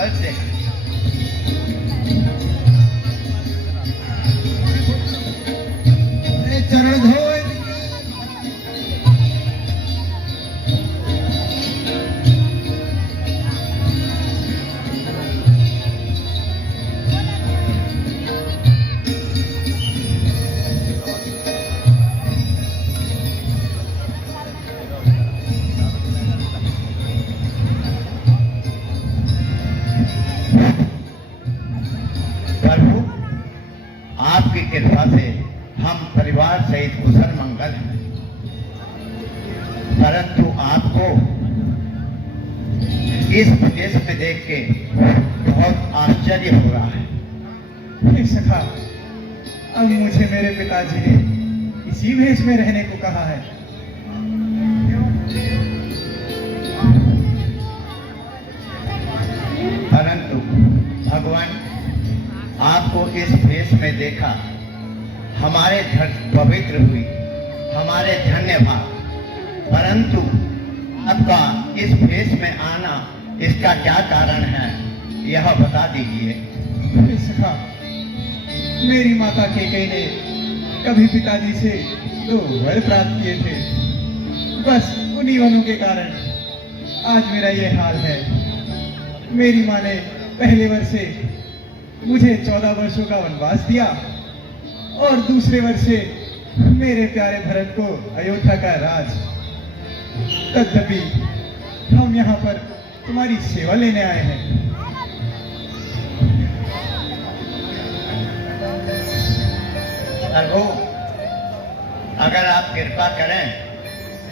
मंगल से चरण धोए प्रभु, आपकी कृपा से हम परिवार सहित कुशल मंगल हैं, परंतु आपको इस भेष में देख के बहुत आश्चर्य हो रहा है। हे सखा, अब मुझे मेरे पिताजी ने इसी भेष में रहने को कहा है। परंतु भगवान, आपको इस भेष में देखा, हमारे घर पवित्र हुई, हमारे धन्यवाद। परंतु आपका इस भेष में आना, इसका क्या कारण है, यह बता दीजिए। हे सखा, मेरी माता केकई ने कभी पिताजी से 2 वर प्राप्त किए थे। बस उन्हीं वरों के कारण आज मेरा ये हाल है। मेरी माँ ने पहले वर्ष से मुझे 14 वर्षों का वनवास दिया और दूसरे वर्ष से मेरे प्यारे भरत को अयोध्या का राज। तथापि हम यहाँ पर तुम्हारी सेवा लेने आए हैं। प्रभु, अगर आप कृपा करें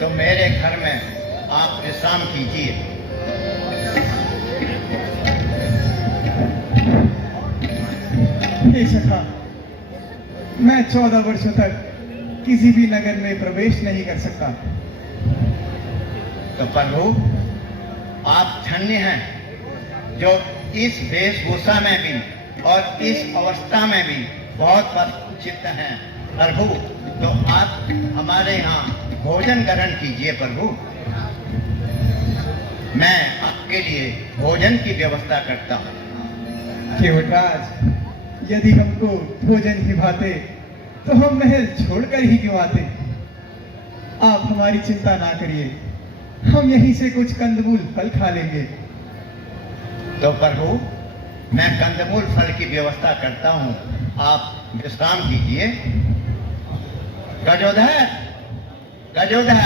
तो मेरे घर में आप विश्राम कीजिए। हे सखा, मैं 14 वर्षों तक किसी भी नगर में प्रवेश नहीं कर सकता। तो प्रभु, आप धन्य हैं जो इस वेशभूषा में भी और इस अवस्था में भी बहुत परिचित हैं। प्रभु, तो आप हमारे यहाँ भोजन ग्रहण कीजिए। प्रभु, मैं आपके लिए भोजन की व्यवस्था करता हूँ। केवटराज, यदि हमको भोजन ही भाते तो हम महल छोड़कर ही क्यों आते। आप हमारी चिंता ना करिए, हम यहीं से कुछ कंदमूल फल खा लेंगे। तो प्रभु, मैं कंदमूल फल की व्यवस्था करता हूँ, आप विश्राम कीजिए। गजोधर, गजोधर।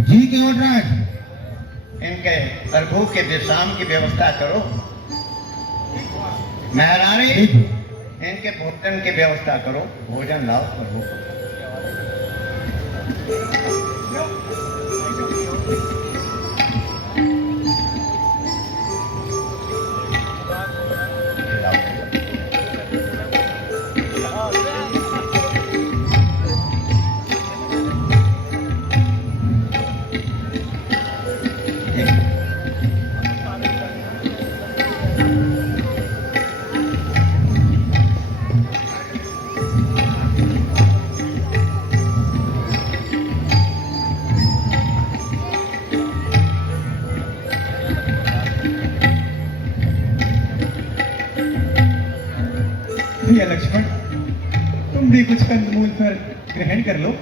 जी केवटराज। इनके प्रभु के विश्राम की व्यवस्था करो। महारानी, इनके भोजन की व्यवस्था करो। भोजन लाओ प्रभु। भैया लक्ष्मण, तुम भी कुछ कंदमूल फल ग्रहण कर लो।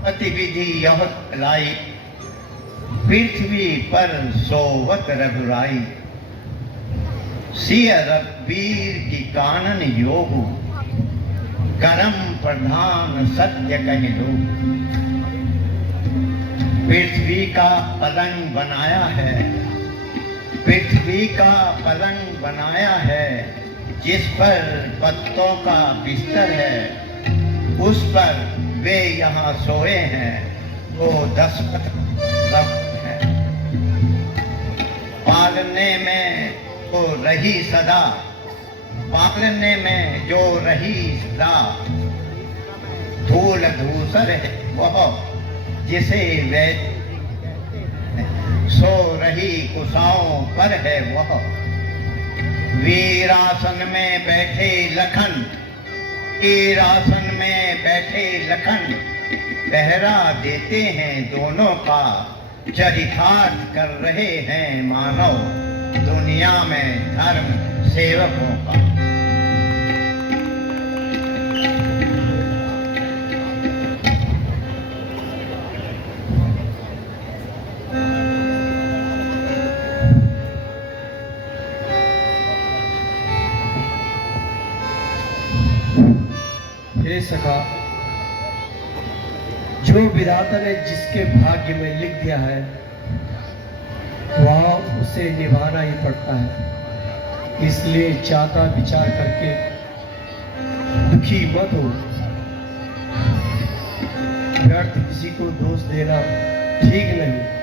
गतिविधि यह लाई, पृथ्वी पर सोवत रघुराई। सिय रघुवीर की कानन योग, करम प्रधान सत्य कहि लोग। पृथ्वी का पलंग बनाया है, पृथ्वी का पलंग बनाया है, जिस पर पत्तों का बिस्तर है, उस पर वे यहाँ सोए हैं। वो 10 रही सदा, पालने में जो रही सदा। धूल धूसर है वह जिसे वैद, सो रही कुशाओं पर है वह। वीरासन में बैठे लखन, वीरासन में बैठे लखन, पहरा देते हैं दोनों का। चरितार्थ कर रहे हैं मानव दुनिया में धर्म सेवकों का। हे सखा, जो विधाता ने जिसके भाग्य में लिख दिया है वह उसे निभाना ही पड़ता है। इसलिए ज्यादा विचार करके दुखी मत हो। व्यर्थ किसी को दोष देना ठीक नहीं।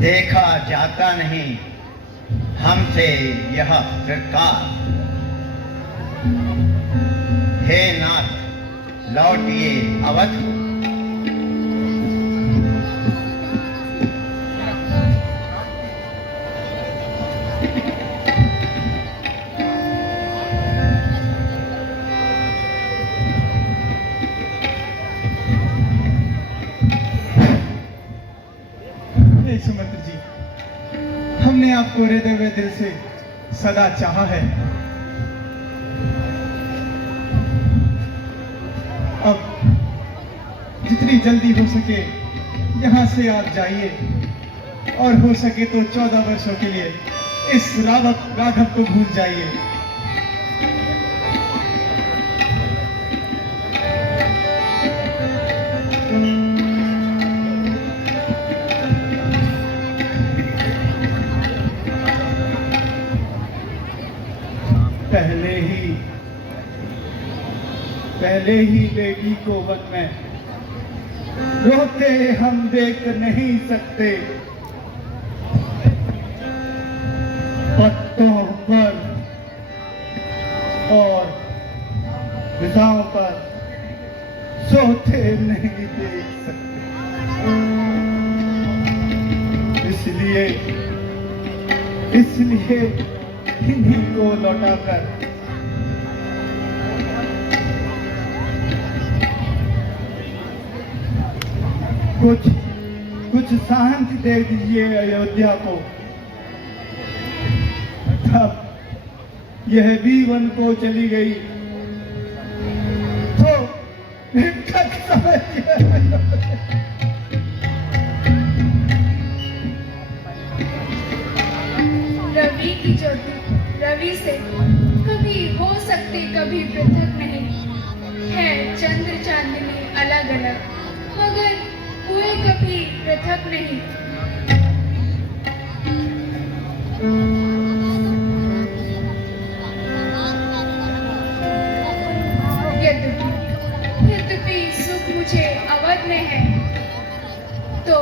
देखा जाता नहीं हमसे यह प्रकार। हे नाथ लौटिए अवध को। हे सुमंत्र जी, हमने आपको हृदय में दिल से सदा चाहा है। अब जितनी जल्दी हो सके यहाँ से आप जाइए और हो सके तो 14 वर्षों के लिए इस राघव को भूल जाइए। पहले ही बेटी को वन में रोते हम देख नहीं सकते। पत्तों पर और विधाओं पर सोते नहीं देख सकते। इसलिए इन्हीं को लौटाकर कुछ शांति दे दीजिए अयोध्या को। तब यह भी वन को चली गई तो रवि की ज्योति रवि से कभी हो सकते कभी पृथक नहीं है। चंद्र चांदनी अलग अलग मगर हुए कभी पृथक नहीं। यद्यपि सुख मुझे अवध में है तो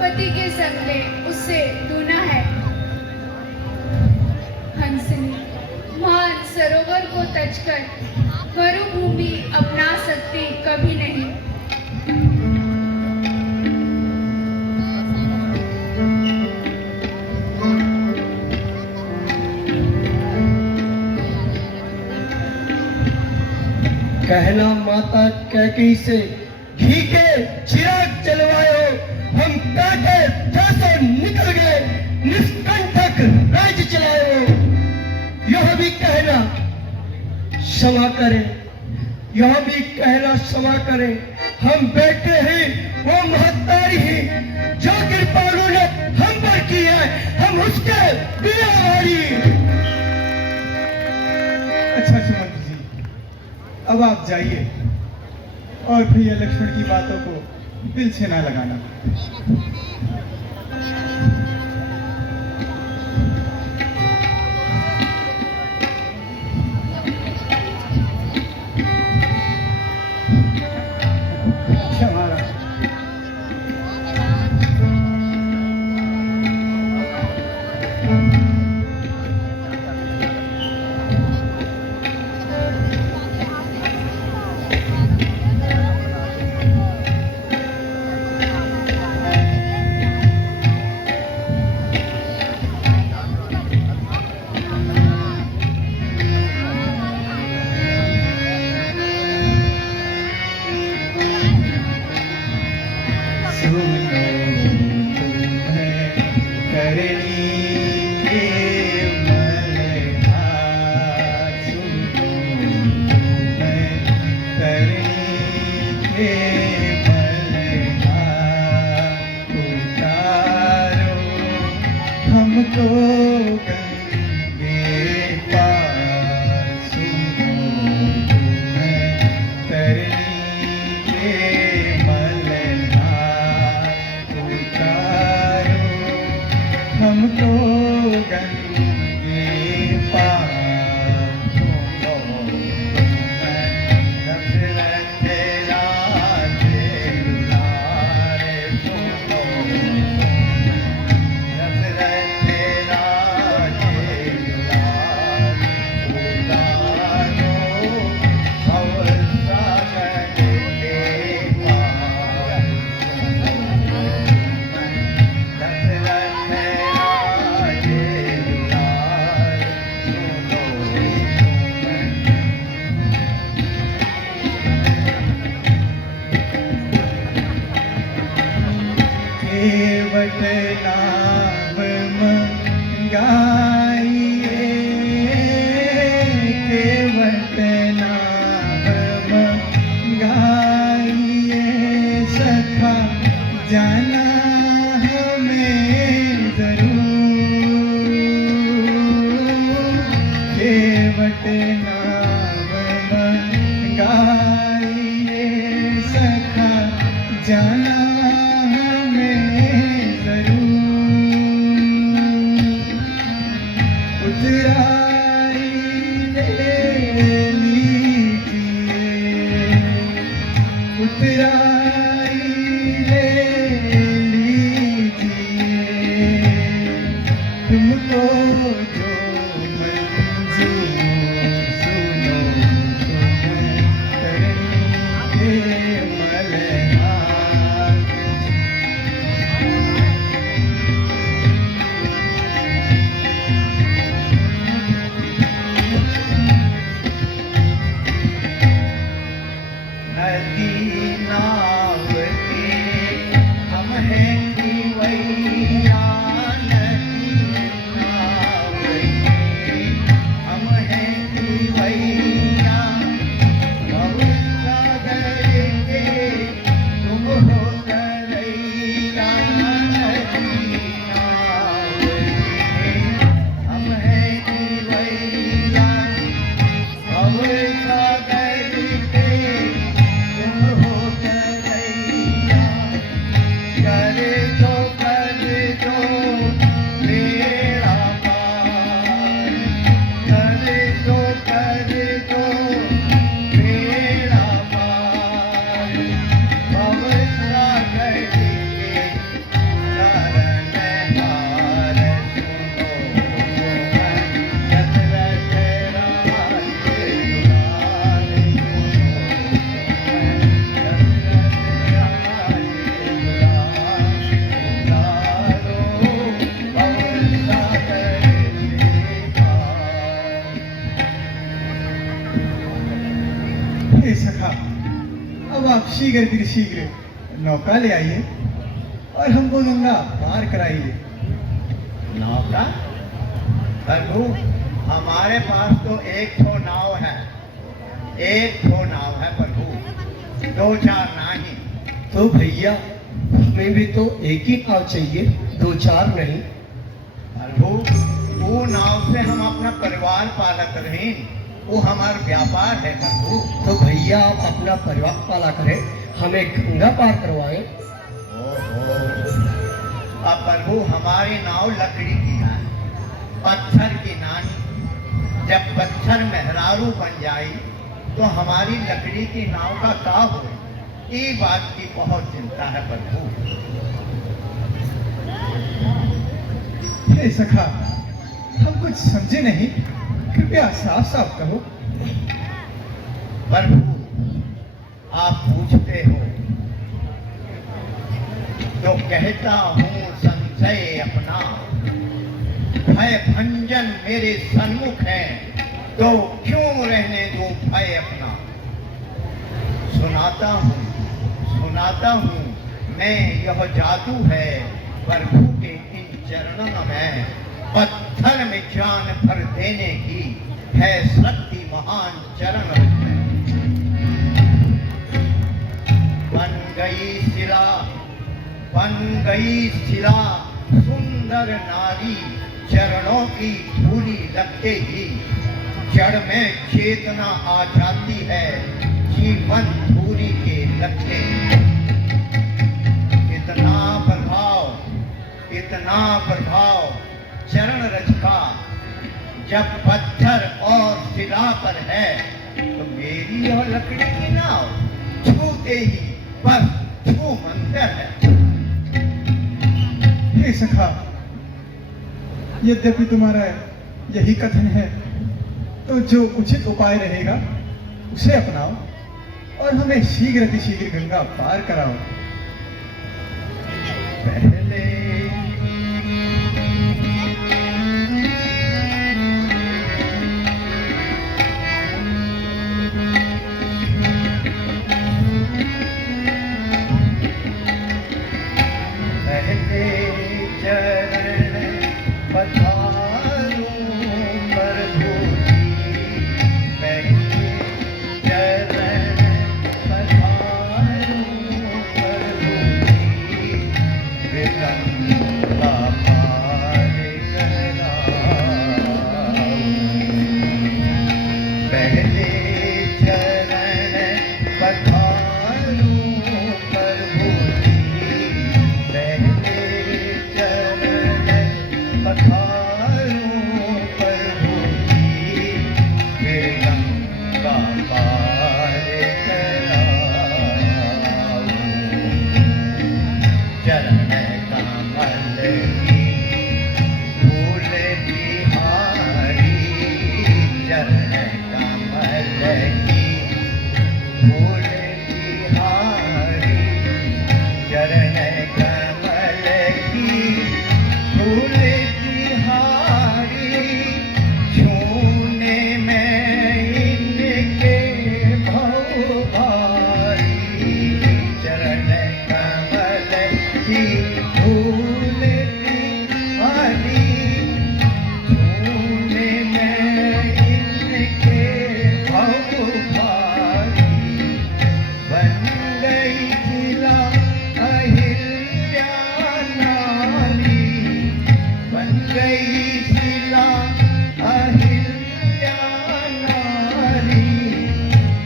पति के संग में उससे दूना है। हंसनी मान सरोवर को तजकर मरुभूमि अपना सकती कभी नहीं। कहना माता कैकेयी से घी के चिराग जलवायो, हम काटे जैसे निकल गए निष्कंटक राज्य चलायो। यह भी कहना क्षमा करें, यह भी कहना क्षमा करें। हम बेटे ही वो महत्तारी ही जो कृपालु ने हम पर की है, हम उसके बियावारी। अच्छा सुमंत्र जी, अब आप जाइए और प्रिय लक्ष्मण की बातों को दिल से ना लगाना। क्षमा रहा। हमको गंगे पार सुनो तुम्हें तरनी के मलहार उतारो हमको गंगे पार सुनो तुम्हें नफरत तेरा दुलारे सुनो केवट नाम मंगाइए केवट नाम मंगाइए सखा जाना हमें जरूर केवट नाम मंगाइए सखा जाना उतराई ले लीजिए उतराई ले लीजिए तुमको जो मंजूर सुनो तुम्हें तरनी के मलहार नदी नाव के हम हैं दीवैया नदी नाव के हम हैं दीवैया भव सागर के तुम हो तरैया नदी नाव के हम हैं दीवैया भव सागर के कर दो मेरा पार कर दो मेरा पार भव सागर के चरण हार सुनो दशरथ राज दुलारे हे सखा अब आप शीघ्र नौका ले आइए और हमको गंगा पार कराइए। नौका प्रभु हमारे पास तो एक ठो नाव है प्रभु दो चार नहीं। तो भैया हमें भी तो एक ही नाव चाहिए, दो चार नहीं। प्रभु वो नाव से हम अपना परिवार पालत रहे, वो हमारा व्यापार है प्रभु। तो भैया आप अपना परिवार पाला करें, हमें गंगा पार करवाएं। ओहो, अब प्रभु हमारी नाव लकड़ी की है, पत्थर की नानी। जब पत्थर मेहरारू बन जाई तो हमारी लकड़ी की नाव का क्या हो? ये बात की बहुत चिंता है प्रभु। हे सखा, हम कुछ समझे नहीं, कृपया साफ साफ कहो। प्रभु आप पूछते हो तो कहता हूँ संशय अपना, भय भंजन मेरे सन्मुख है तो क्यों रहने दूं भय अपना। सुनाता हूँ मैं यह जादू है प्रभु के इन चरणों में, पत्थर में जान भर देने की है शक्ति महान चरण में। बन गई शिला सुंदर नारी, चरणों की धूली लगते ही जड़ में चेतना आ जाती है, जीवन धूली के लगते। इतना प्रभाव चरण रज का जब पत्थर और शिला पर है, तो मेरी और लकड़ी की नाव छूते ही बस छू मंदिर है। हे सखा, यद्यपि तुम्हारा यही कथन है, तो जो उचित उपाय रहेगा उसे अपनाओ और हमें शीघ्र गंगा पार कराओ। पहले चरण पधारूं प्रभु जी, पहले चरण पधारूं प्रभु जी, गंगा पार कराऊं। पहले चरण पधारूं प्रभु जी, पहले चरण पधारूं प्रभु जी, फिर गंगा पार कराऊं। चरण कमल की धूल बिहारी, चरण कमल की धूल बिहारी, चरण कमल की धूल बिहारी, छूने में इनके भव भारी। चरण कमल की धूल बिहारी, छूने में इनके भव भारी। बन गई जिला अहिल्या नारी, बन गई जिला अहिल्या नारी,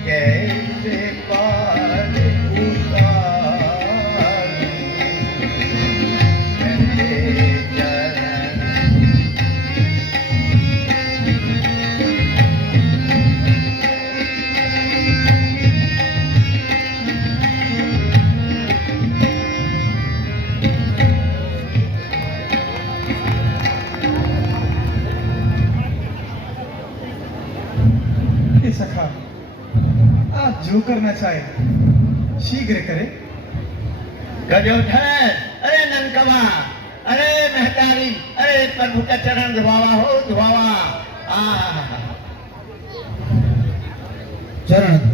कैसे पार उतारूं। पहले चरण हे सखा, आप जो करना चाहे शीघ्र करें। गजोधर, अरे ननकवा, अरे महतारी, अरे प्रभु का चरण धुआवा हो धुआवा। चरण धो।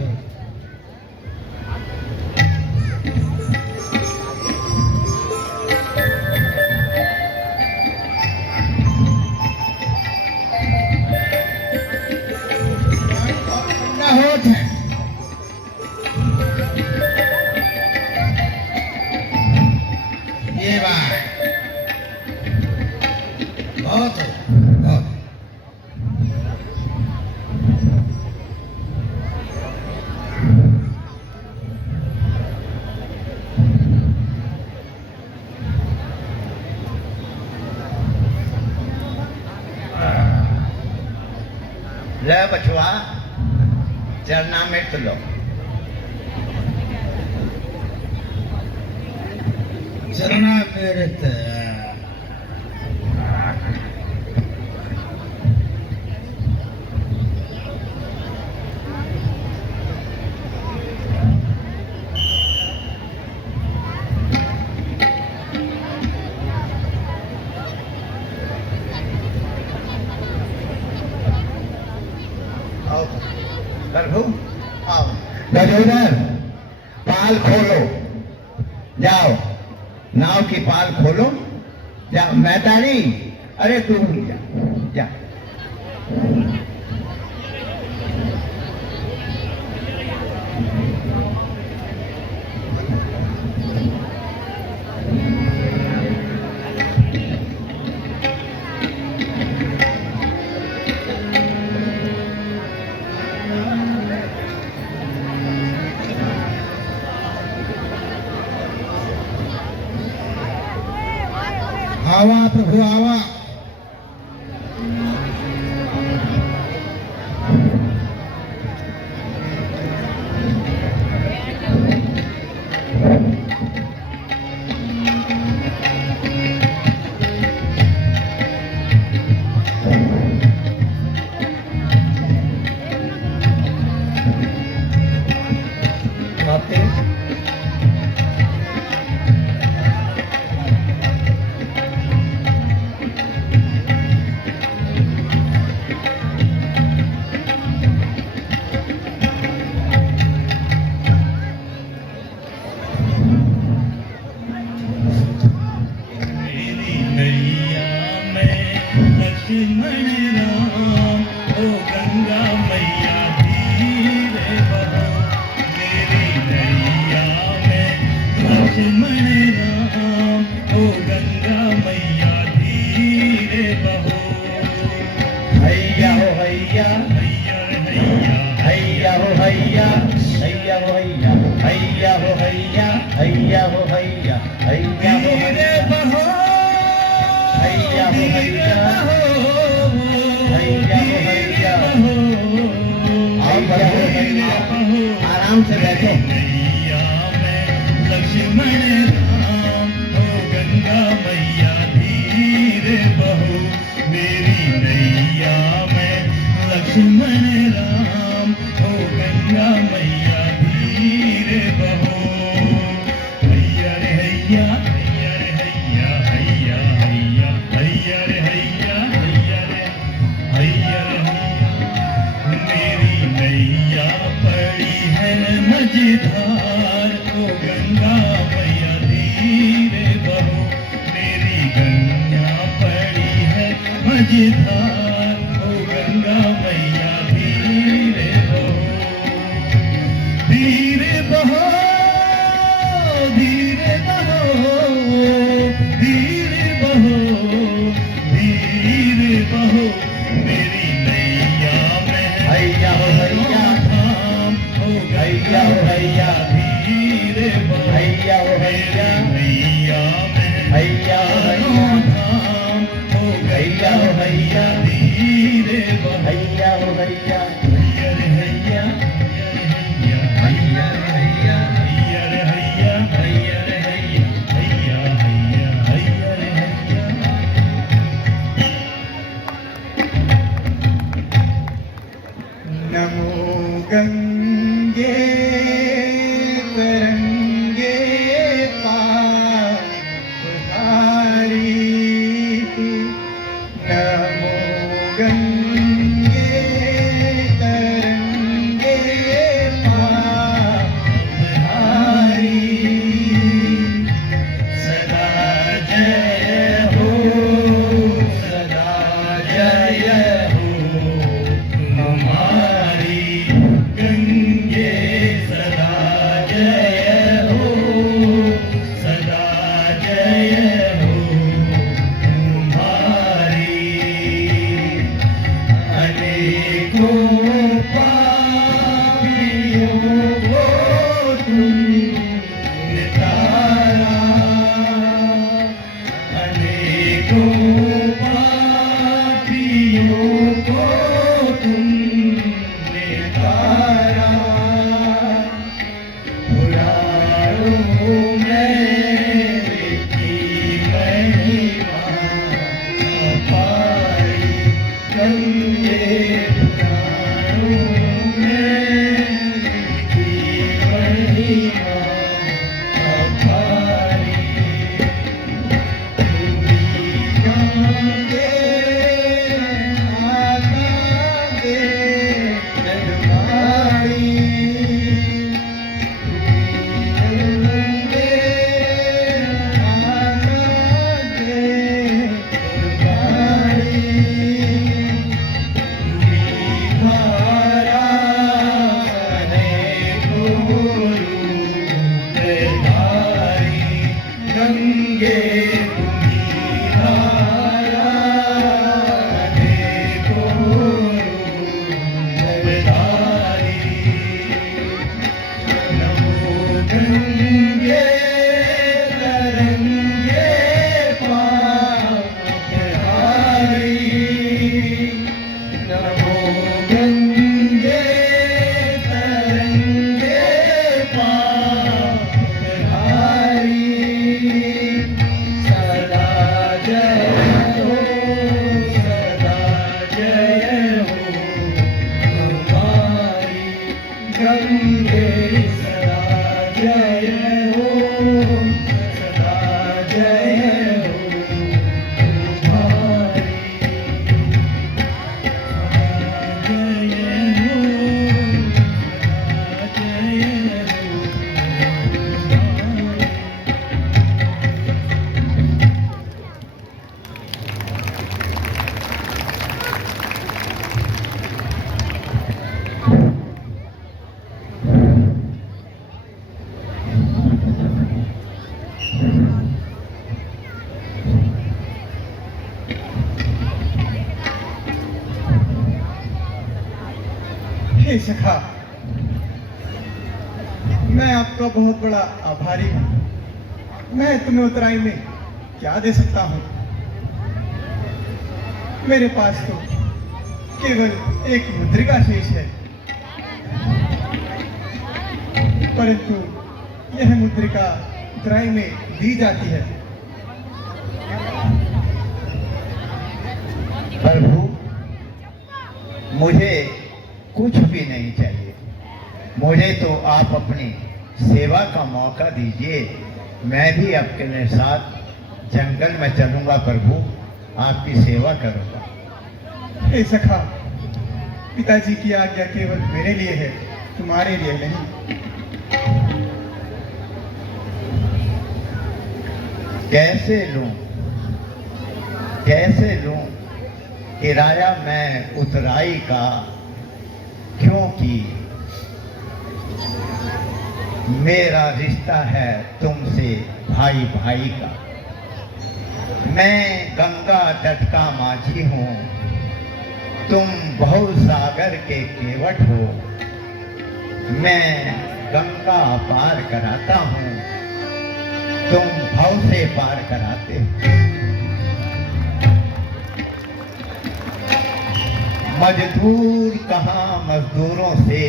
ना होत है। ये बात बहुत बहुत। है बछुआ, चरणामृत लो। चरणामृत। आओ प्रभु आओ। गजोदर पाल खोलो, जाओ नाव की पाल खोलो, जाओ। मैदानी अरे तू भी जा, जा। आवा प्रभु आवा। आते हैया हो हैया, हैया हो हैया, हैया हो हैया, हैया हो हैया, हैया हो हैया, हैया हो हैया, हैया हो हैया, हैया हो हैया। आओ प्रभु हैया, आराम से बैठो। लक्ष्मण राम हो गंगा मैया धीरे बहो, मेरी नैया में लक्ष्मण राम हो गंगा मैया धीरे बहो। हैया रे हैया, हैया रे हैया, हैया हैया, हैया रे हैया, हैया रे हैया रे हैया। मेरी नैया पड़ी है मझधार, ओ गंगा मैया धीरे बहो, मेरी गंगा पड़ी है मझधार, ओ गंगा मैया धीरे बहो। धीरे बहो, धीरे बहो, धीरे बहो, धीरे बहो, मेरी नैया में हैया हो हैया, धाम हो हैया हो हैया, धीरे बहो, हैया हो हैया, नैया में हैया हो हैया, धाम हो हैया हो हैया। गंगे तुम्ही धारा, देखो अवतारी। नमो गंगे तरंगे पापहारी, नमो गंगे तरंगे पापहारी। सदा जय हो, सदा जय हो हमारी गंगे, सदा जय हो, सदा जय हो हमारी। हे सखा, मैं आपका बहुत बड़ा आभारी हूँ। मैं तुम्हें उतराई में क्या दे सकता हूँ? मेरे पास तो केवल एक मुद्रिका शेष है, परंतु यह मुद्रिका उतराई में दी जाती है। प्रभु, मुझे कुछ भी नहीं चाहिए। मुझे तो आप अपनी सेवा का मौका दीजिए। मैं भी आपके साथ जंगल में चलूंगा प्रभु, आपकी सेवा करूंगा। हे सखा, पिताजी की आज्ञा केवल मेरे लिए है, तुम्हारे लिए नहीं। कैसे लूं किराया मैं उतराई का, क्योंकि मेरा रिश्ता है तुमसे भाई भाई का। मैं गंगा तट का माझी हूँ, तुम भवसागर के केवट हो। मैं गंगा पार कराता हूँ, तुम भव से पार कराते हो। मजदूर कहाँ मजदूरों से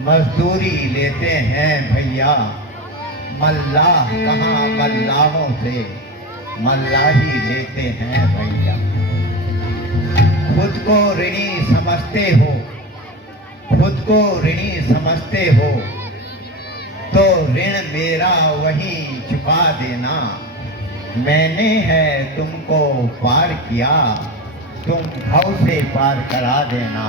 मजदूरी लेते हैं भैया, मल्लाह कहाँ मल्लाहों से मल्लाही लेते हैं भैया। खुद को ऋणी समझते हो, खुद को ऋणी समझते हो, तो ऋण मेरा वही चुका देना। मैंने है तुमको पार किया, तुम भव से पार करा देना।